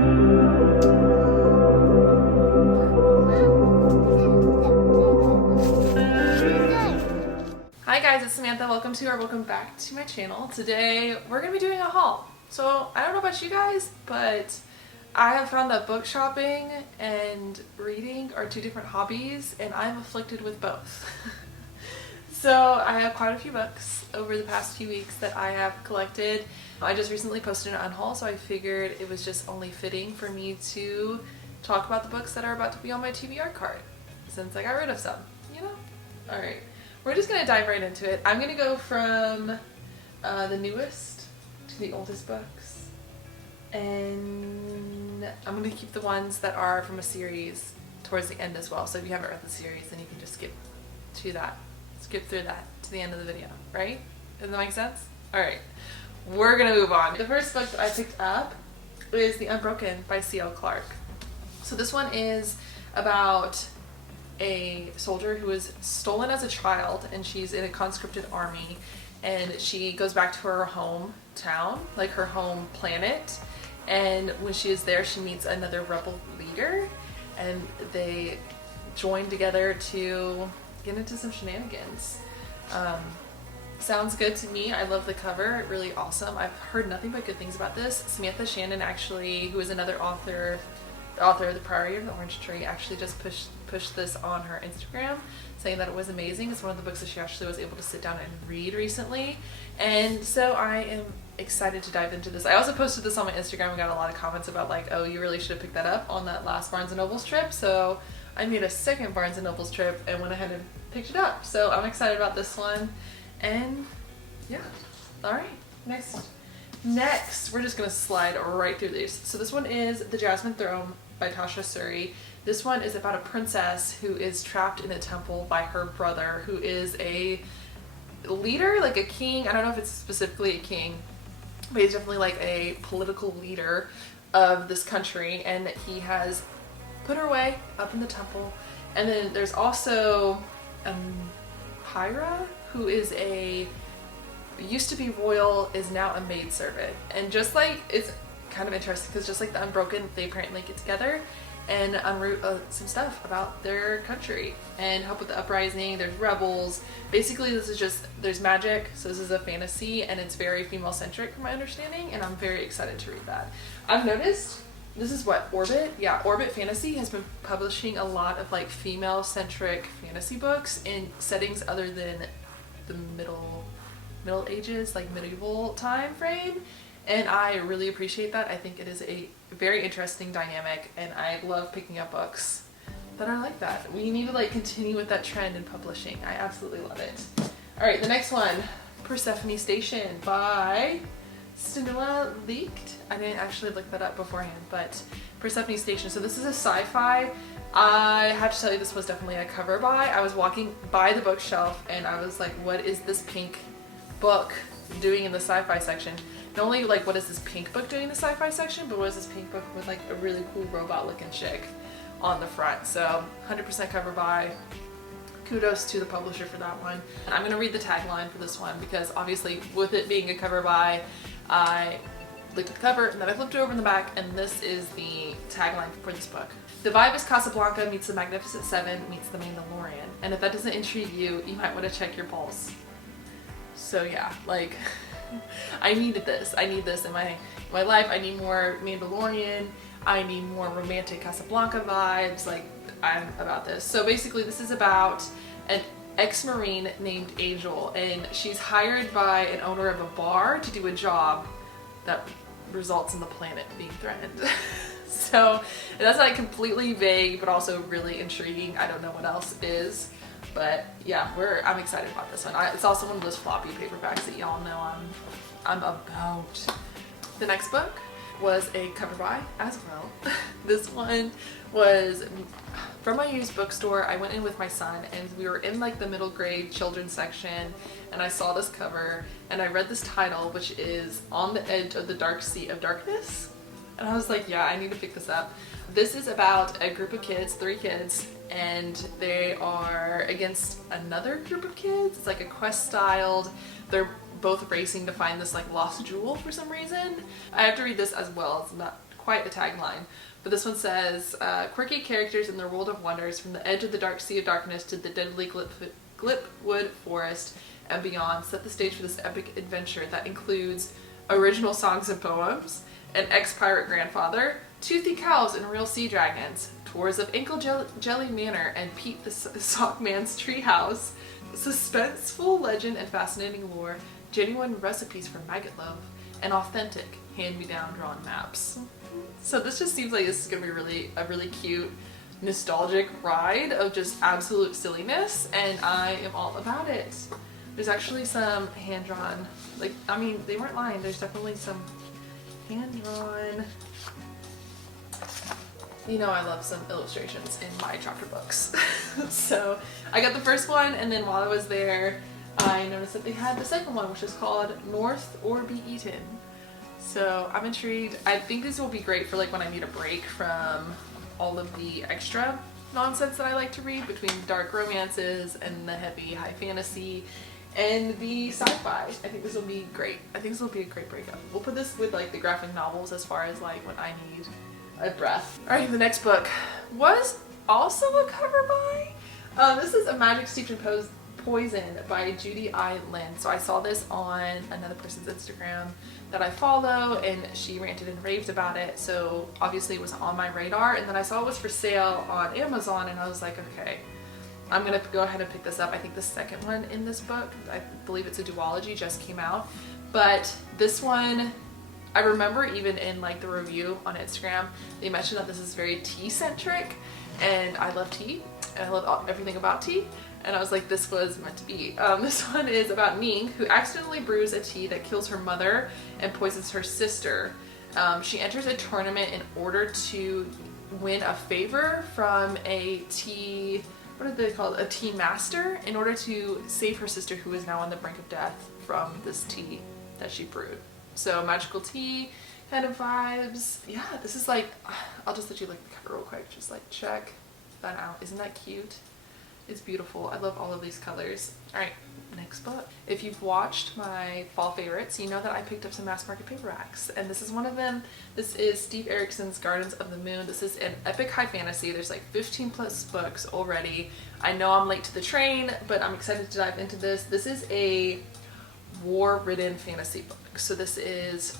Hi guys, it's Samantha. Welcome back to my channel. Today we're going to be doing a haul. So I don't know about you guys, but I have found that book shopping and reading are two different hobbies, and I'm afflicted with both. So I have quite a few books over the past few weeks that I have collected. I just recently posted an unhaul, so I figured it was just only fitting for me to talk about the books that are about to be on my TBR card, since I got rid of some, you know? Alright, we're just going to dive right into it. I'm going to go from the newest to the oldest books, and I'm going to keep the ones that are from a series towards the end as well. So if you haven't read the series, then you can just skip through that to the end of the video, right? Does that make sense? Alright, we're going to move on. The first book that I picked up is The Unbroken by C.L. Clarke. So this one is about a soldier who was stolen as a child, and she's in a conscripted army, and she goes back to her hometown, like her home planet, and when she is there she meets another rebel leader, and they join together to get into some shenanigans. Sounds good to me. I love the cover, really awesome. I've heard nothing but good things about this. Samantha Shannon, actually, who is another author, the author of The Priory of the Orange Tree, actually just pushed this on her Instagram, saying that it was amazing. It's one of the books that she actually was able to sit down and read recently, and so I am excited to dive into this. I also posted this on my Instagram and got a lot of comments about like, oh, you really should have picked that up on that last Barnes & Noble's trip, so I made a second Barnes & Noble's trip and went ahead and picked it up. So I'm excited about this one, and yeah. Alright, next we're just gonna slide right through these. So this one is The Jasmine Throne by Tasha Suri. This one is about a princess who is trapped in a temple by her brother, who is a leader, like a king. I don't know if it's specifically a king, but he's definitely like a political leader of this country, and he has put her away up in the temple. And then there's also Pyra, who is used to be royal, is now a maidservant. And just like, it's kind of interesting because just like The Unbroken, they apparently get together and unroot some stuff about their country and help with the uprising. There's rebels. Basically, this is just, there's magic, so this is a fantasy, and it's very female-centric from my understanding, and I'm very excited to read that. I've noticed, this is what, Orbit? Yeah, Orbit Fantasy has been publishing a lot of like female-centric fantasy books in settings other than the Middle Ages, like medieval time frame. And I really appreciate that. I think it is a very interesting dynamic, and I love picking up books that are like that. We need to like continue with that trend in publishing. I absolutely love it. Alright, the next one, Persephone Station by Stanula Leaked. I didn't actually look that up beforehand, but Persephone Station. So this is a sci-fi. I have to tell you, this was definitely a cover buy. I was walking by the bookshelf and I was like, what is this pink book doing in the sci-fi section? Not only like, what is this pink book doing in the sci-fi section, but what is this pink book with like a really cool robot looking chick on the front? So 100% cover buy. Kudos to the publisher for that one. I'm going to read the tagline for this one because obviously with it being a cover buy, I looked at the cover and then I flipped it over in the back, and this is the tagline for this book. The vibe is Casablanca meets the Magnificent Seven meets the Mandalorian. And if that doesn't intrigue you, you might want to check your pulse. So yeah, like, I needed this. I need this in my life. I need more Mandalorian. I need more romantic Casablanca vibes. Like, I'm about this. So basically this is about an ex-Marine named Angel, and she's hired by an owner of a bar to do a job that results in the planet being threatened. So that's like completely vague, but also really intriguing. I don't know what else is, but yeah, I'm excited about this one. It's also one of those floppy paperbacks that y'all know I'm about. The next book was a cover buy as well. This one was from my used bookstore. I went in with my son and we were in like the middle grade children's section, and I saw this cover and I read this title, which is On the Edge of the Dark Sea of Darkness, and I was like, yeah, I need to pick this up. This is about a group of kids, 3 kids, and they are against another group of kids. It's like a quest styled. They're both racing to find this like lost jewel for some reason. I have to read this as well. It's not quite a tagline. But this one says, quirky characters in the world of wonders, from the edge of the dark sea of darkness to the deadly Glipwood forest and beyond, set the stage for this epic adventure that includes original songs and poems, an ex-pirate grandfather, toothy cows and real sea dragons, tours of Inkle Jelly Manor and Pete the Sockman's treehouse, suspenseful legend and fascinating lore, genuine recipes for maggot love, and authentic hand-me-down drawn maps. So this just seems like this is gonna be a really cute, nostalgic ride of just absolute silliness, and I am all about it. There's actually some hand-drawn, like, I mean, they weren't lying, there's definitely some hand-drawn. You know I love some illustrations in my chapter books. So I got the first one, and then while I was there, I noticed that they had the second one, which is called North or Be Eaten. So I'm intrigued. I think this will be great for like when I need a break from all of the extra nonsense that I like to read, between dark romances and the heavy high fantasy and the sci-fi. I think this will be great. I think this will be a great breakup. We'll put this with like the graphic novels as far as like when I need a breath. Alright, the next book was also a cover by. This is A Magic Steeped in Poison by Judy I. Lin. So I saw this on another person's Instagram that I follow, and she ranted and raved about it, so obviously it was on my radar, and then I saw it was for sale on Amazon, and I was like, okay, I'm gonna go ahead and pick this up. I think the second one in this book, I believe it's a duology, just came out, but this one, I remember even in like the review on Instagram, they mentioned that this is very tea-centric, and I love tea, and I love everything about tea, and I was like, this was meant to be. This one is about Ning, who accidentally brews a tea that kills her mother and poisons her sister. She enters a tournament in order to win a favor from a tea, what are they called? A tea master, in order to save her sister, who is now on the brink of death from this tea that she brewed. So magical tea kind of vibes. Yeah, this is like, I'll just let you look at the cover real quick. Just like check that out. Isn't that cute? It's beautiful. I love all of these colors. Alright, next book. If you've watched my fall favorites, you know that I picked up some mass market paperbacks, and this is one of them. This is Steve Erickson's Gardens of the Moon. This is an epic high fantasy. There's like 15 plus books already. I know I'm late to the train, but I'm excited to dive into this. This is a war-ridden fantasy book. So this is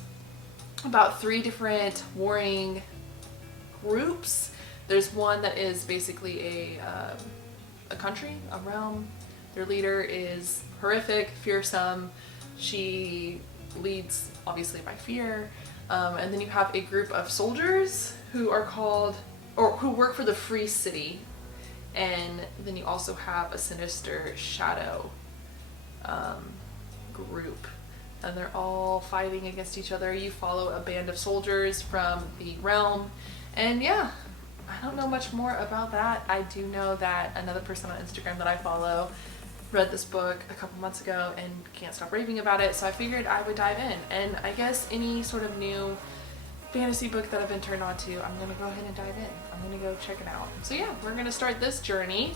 about 3 different warring groups. There's one that is basically a country, a realm. Their leader is horrific, fearsome. She leads obviously by fear. And then you have a group of soldiers who are called, or who work for the Free City. And then you also have a sinister shadow group. And they're all fighting against each other. You follow a band of soldiers from the realm. And yeah, I don't know much more about that. I do know that another person on Instagram that I follow read this book a couple months ago and can't stop raving about it, so I figured I would dive in. And I guess any sort of new fantasy book that I've been turned on to, I'm gonna go ahead and dive in. I'm gonna go check it out. So yeah, we're gonna start this journey.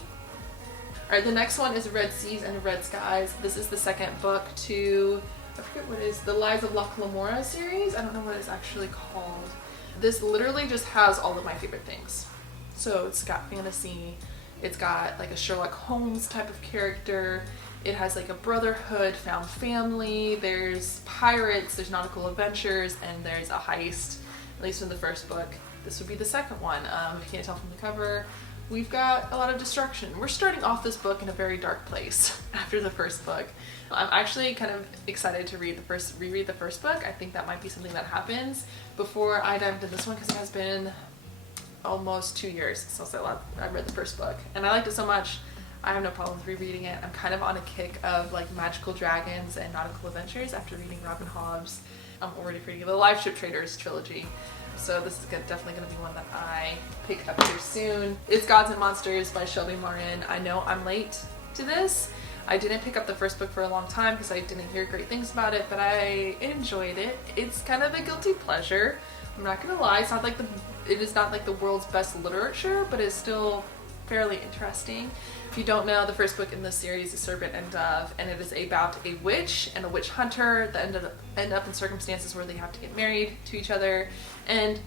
Alright, the next one is Red Seas and Red Skies. This is the second book to, I forget what it is, the Lives of Locke Lamora series. I don't know what it's actually called. This literally just has all of my favorite things. So it's got fantasy, it's got like a Sherlock Holmes type of character, it has like a brotherhood, found family, there's pirates, there's nautical adventures, and there's a heist, at least in the first book. This would be the second one. If you can't tell from the cover, we've got a lot of destruction. We're starting off this book in a very dark place after the first book. I'm actually kind of excited to reread the first book. I think that might be something that happens before I dive into this one, because it has been almost 2 years since I read the first book, and I liked it so much I have no problem with rereading it. I'm kind of on a kick of like magical dragons and nautical adventures after reading Robin Hobb's already reading the Live Ship Traders trilogy, so this is definitely going to be one that I pick up here soon. It's Gods and Monsters by Shelby Marin. I know I'm late to this. I didn't pick up the first book for a long time because I didn't hear great things about it, but I enjoyed it. It's kind of a guilty pleasure. I'm not gonna lie, it is not like the world's best literature, but it's still fairly interesting. If you don't know, the first book in this series is Serpent and Dove, and it is about a witch and a witch hunter that end up in circumstances where they have to get married to each other, and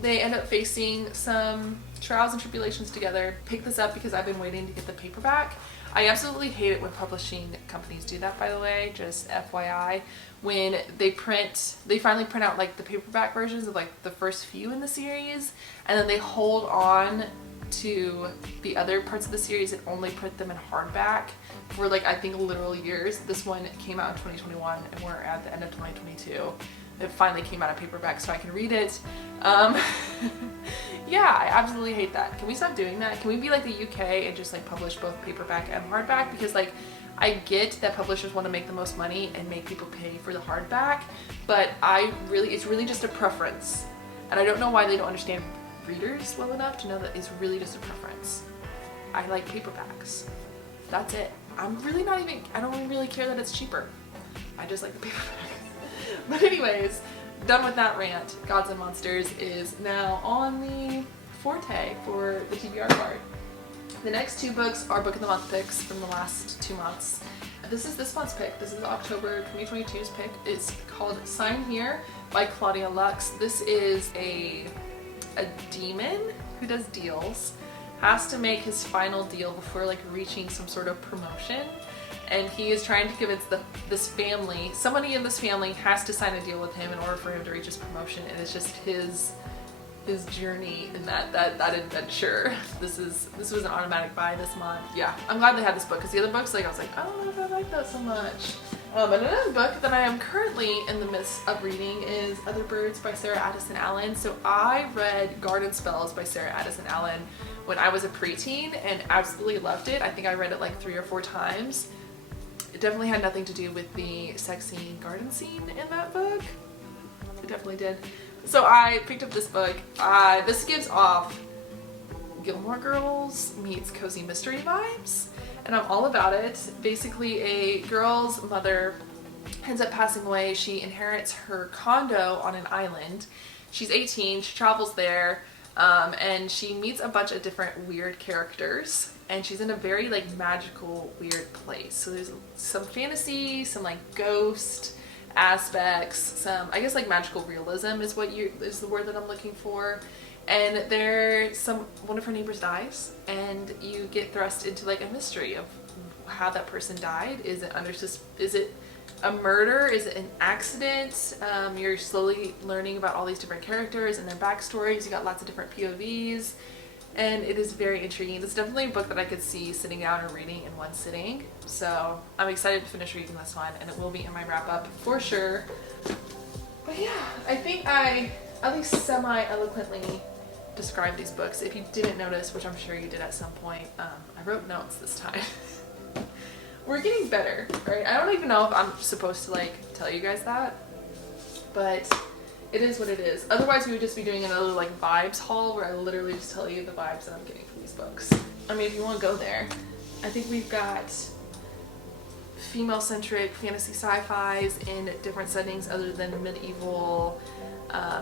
they end up facing some trials and tribulations together. Pick this up because I've been waiting to get the paperback. I absolutely hate it when publishing companies do that, by the way, just FYI. When they finally print out like the paperback versions of like the first few in the series, and then they hold on to the other parts of the series and only print them in hardback for like, I think, literal years. This one came out in 2021 and we're at the end of 2022. It finally came out of paperback so I can read it. Yeah, I absolutely hate that. Can we stop doing that? Can we be like the UK and just like publish both paperback and hardback? Because like, I get that publishers want to make the most money and make people pay for the hardback, but it's really just a preference. And I don't know why they don't understand readers well enough to know that it's really just a preference. I like paperbacks. That's it. I don't really care that it's cheaper. I just like the paperback. But anyways, done with that rant. Gods and Monsters is now on the forte for the TBR card. The next two books are Book of the Month picks from the last 2 months. This is this month's pick. This is October 2022's pick. It's called Sign Here by Claudia Lux. This is a demon who does deals, has to make his final deal before like reaching some sort of promotion, and he is trying to convince somebody in this family has to sign a deal with him in order for him to reach his promotion, and it's just his journey in that adventure. This was an automatic buy this month. Yeah, I'm glad they had this book because the other books, like, I was like, I don't know if I like that so much. Another book that I am currently in the midst of reading is Other Birds by Sarah Addison Allen. So I read Garden Spells by Sarah Addison Allen when I was a preteen and absolutely loved it. I think I read it like 3 or 4 times. It definitely had nothing to do with the sex scene garden scene in that book. It definitely did. So I picked up this book. This gives off Gilmore Girls meets cozy mystery vibes, and I'm all about it. Basically, a girl's mother ends up passing away. She inherits her condo on an island. She's 18, she travels there, and she meets a bunch of different weird characters, and she's in a very like magical, weird place. So there's some fantasy, some like ghost aspects, some, I guess, like magical realism is the word that I'm looking for. And one of her neighbors dies, and you get thrust into like a mystery of how that person died. Is it a murder? Is it an accident? You're slowly learning about all these different characters and their backstories. You got lots of different POVs, and it is very intriguing. It's definitely a book that I could see sitting down and reading in one sitting. So I'm excited to finish reading this one, and it will be in my wrap up for sure. But yeah, I think I at least semi-eloquently describe these books. If you didn't notice, which I'm sure you did at some point, I wrote notes this time. We're getting better, right? I don't even know if I'm supposed to like tell you guys that, but it is what it is. Otherwise we would just be doing another like vibes haul where I literally just tell you the vibes that I'm getting from these books. I mean, if you want to go there, I think we've got female-centric fantasy sci-fis in different settings other than medieval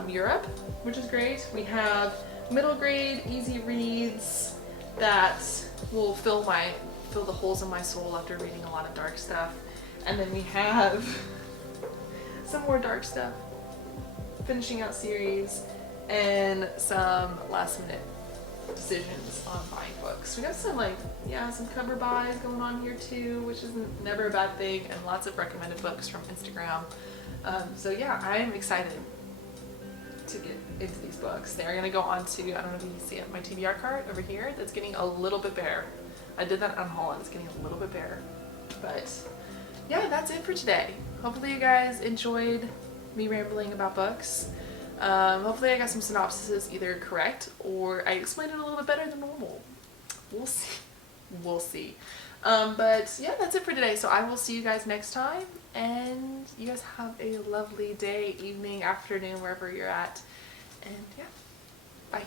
Europe, which is great. We have middle grade easy reads that will fill the holes in my soul after reading a lot of dark stuff, and then we have some more dark stuff finishing out series and some last minute decisions on buying books. We got some some cover buys going on here too, which is never a bad thing, and lots of recommended books from Instagram. So yeah, I am excited to get into these books. They're gonna go on to, I don't know if you can see it, my TBR cart over here that's getting a little bit bare. I did that on haul and it's getting a little bit bare. But yeah, that's it for today. Hopefully you guys enjoyed me rambling about books. Hopefully I got some synopsises either correct or I explained it a little bit better than normal. We'll see. We'll see. But yeah, that's it for today. So I will see you guys next time, and you guys have a lovely day, evening, afternoon, wherever you're at. And yeah, bye.